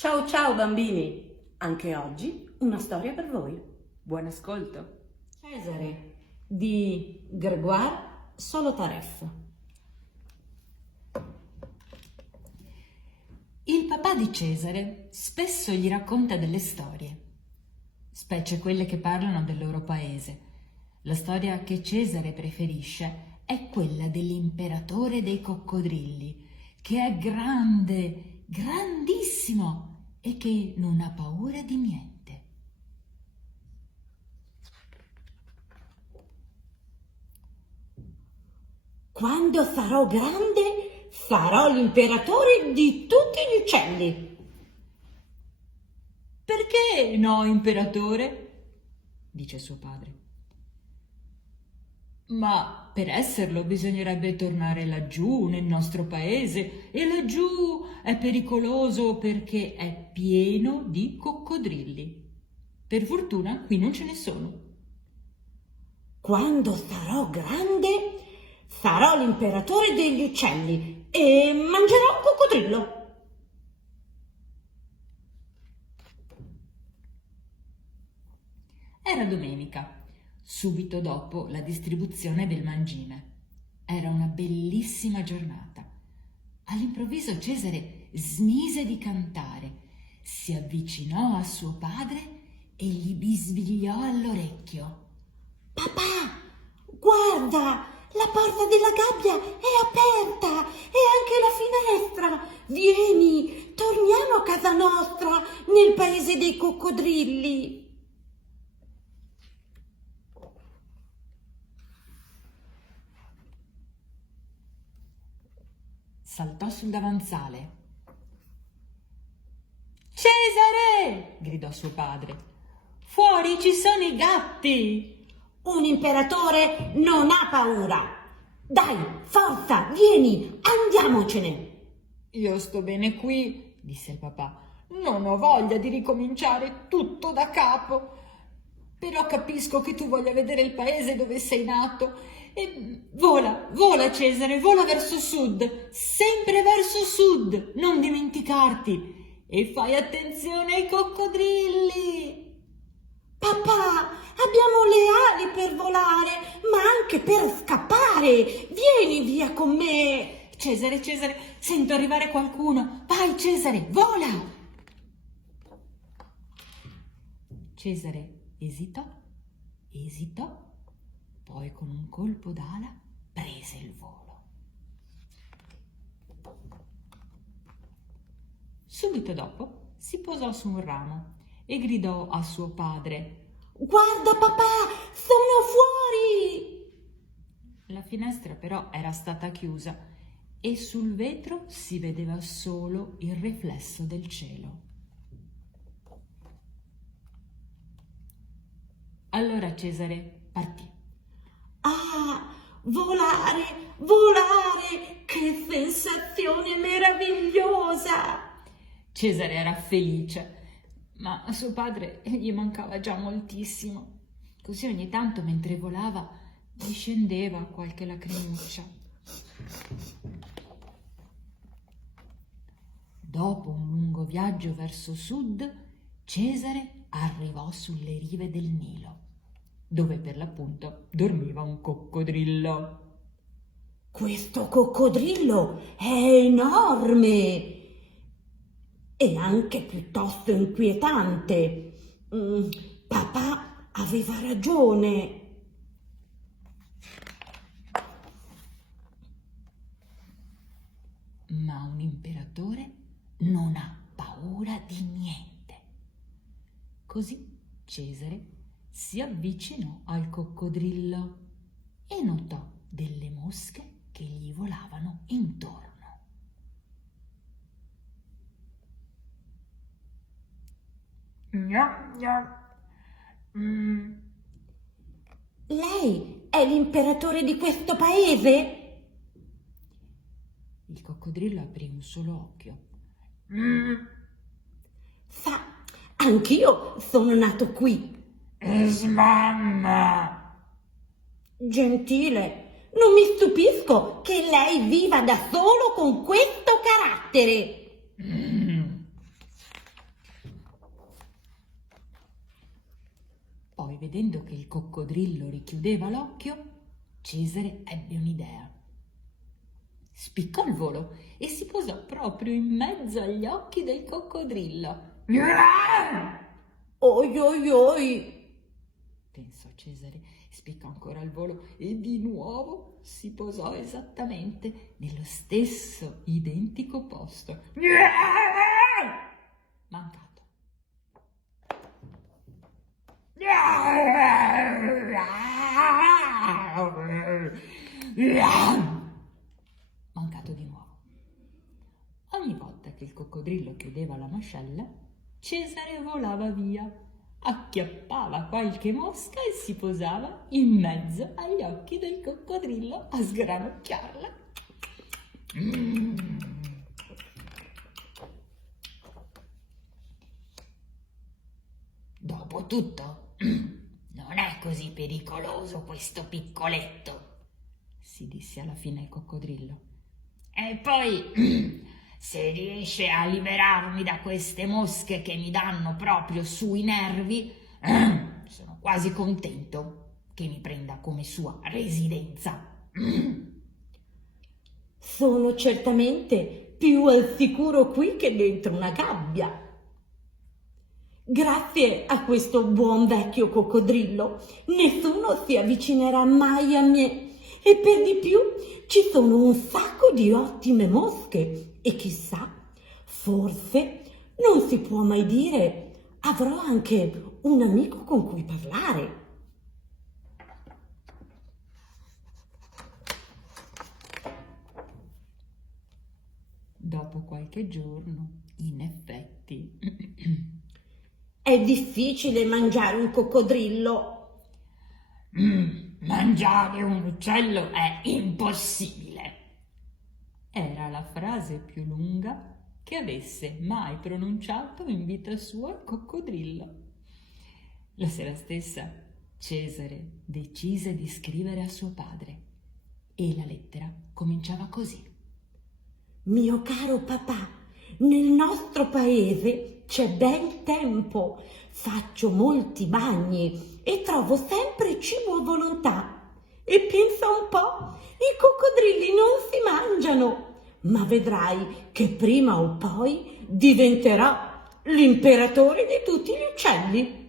Ciao ciao bambini, anche oggi una storia per voi. Buon ascolto. Cesare di Grégoire Solotareff. Il papà di Cesare spesso gli racconta delle storie, specie quelle che parlano del loro paese. La storia che Cesare preferisce è quella dell'imperatore dei coccodrilli, che è grande, grandissimo e che non ha paura di niente. Quando sarò grande, sarò l'imperatore di tutti gli uccelli. Perché no, imperatore? Dice suo padre. Ma per esserlo bisognerebbe tornare laggiù, nel nostro paese, e laggiù è pericoloso perché è pieno di coccodrilli. Per fortuna qui non ce ne sono. Quando sarò grande, sarò l'imperatore degli uccelli e mangerò un coccodrillo. Era domenica, subito dopo la distribuzione del mangime. Era una bellissima giornata. All'improvviso Cesare smise di cantare, si avvicinò a suo padre e gli bisbigliò all'orecchio. Papà, guarda, la porta della gabbia è aperta e anche la finestra. Vieni, torniamo a casa nostra, nel paese dei coccodrilli. Saltò sul davanzale. Cesare! Gridò suo padre. Fuori ci sono i gatti! Un imperatore non ha paura. Dai, forza, vieni, andiamocene. Io sto bene qui, disse il papà. Non ho voglia di ricominciare tutto da capo. Però capisco che tu voglia vedere il paese dove sei nato. E vola, vola Cesare, vola verso sud, sempre verso sud, non dimenticarti. E fai attenzione ai coccodrilli. Papà, abbiamo le ali per volare, ma anche per scappare. Vieni via con me. Cesare, sento arrivare qualcuno. Vai Cesare, vola! Cesare esitò, poi con un colpo d'ala prese il volo. Subito dopo si posò su un ramo e gridò a suo padre: Guarda papà, sono fuori! La finestra però era stata chiusa e sul vetro si vedeva solo il riflesso del cielo. Allora Cesare partì. Ah, volare, volare, che sensazione meravigliosa! Cesare era felice, ma a suo padre gli mancava già moltissimo. Così ogni tanto mentre volava gli scendeva qualche lacrimuccia. Dopo un lungo viaggio verso sud, Cesare arrivò sulle rive del Nilo, dove per l'appunto dormiva un coccodrillo. Questo coccodrillo è enorme e anche piuttosto inquietante. Papà aveva ragione. Ma un imperatore non ha paura di niente. Così Cesare si avvicinò al coccodrillo e notò delle mosche che gli volavano intorno. Gnam, gnam. Lei è l'imperatore di questo paese? Il coccodrillo aprì un solo occhio. Sa, anch'io sono nato qui. Mamma! Gentile, non mi stupisco che lei viva da solo con questo carattere. vedendo che il coccodrillo richiudeva l'occhio, Cesare ebbe un'idea. Spiccò il volo e si posò proprio in mezzo agli occhi del coccodrillo. Oi oi oi! Pensò Cesare, spiccò ancora il volo e di nuovo si posò esattamente nello stesso identico posto. Mancato. Mancato di nuovo. Ogni volta che il coccodrillo chiudeva la mascella, Cesare volava via, acchiappava qualche mosca e si posava in mezzo agli occhi del coccodrillo a sgranocchiarla. Dopotutto, non è così pericoloso questo piccoletto, si disse alla fine il coccodrillo. E poi, se riesce a liberarmi da queste mosche che mi danno proprio sui nervi, sono quasi contento che mi prenda come sua residenza. Sono certamente più al sicuro qui che dentro una gabbia. Grazie a questo buon vecchio coccodrillo, nessuno si avvicinerà mai a me e per di più ci sono un sacco di ottime mosche e chissà, forse non si può mai dire, avrò anche un amico con cui parlare. Dopo qualche giorno, in effetti, È difficile mangiare un coccodrillo. mangiare un uccello è impossibile. Era la frase più lunga che avesse mai pronunciato in vita sua il coccodrillo. La sera stessa Cesare decise di scrivere a suo padre e la lettera cominciava così. Mio caro papà, nel nostro paese c'è bel tempo, faccio molti bagni e trovo sempre cibo a volontà. E pensa un po', i coccodrilli non si mangiano, ma vedrai che prima o poi diventerò l'imperatore di tutti gli uccelli.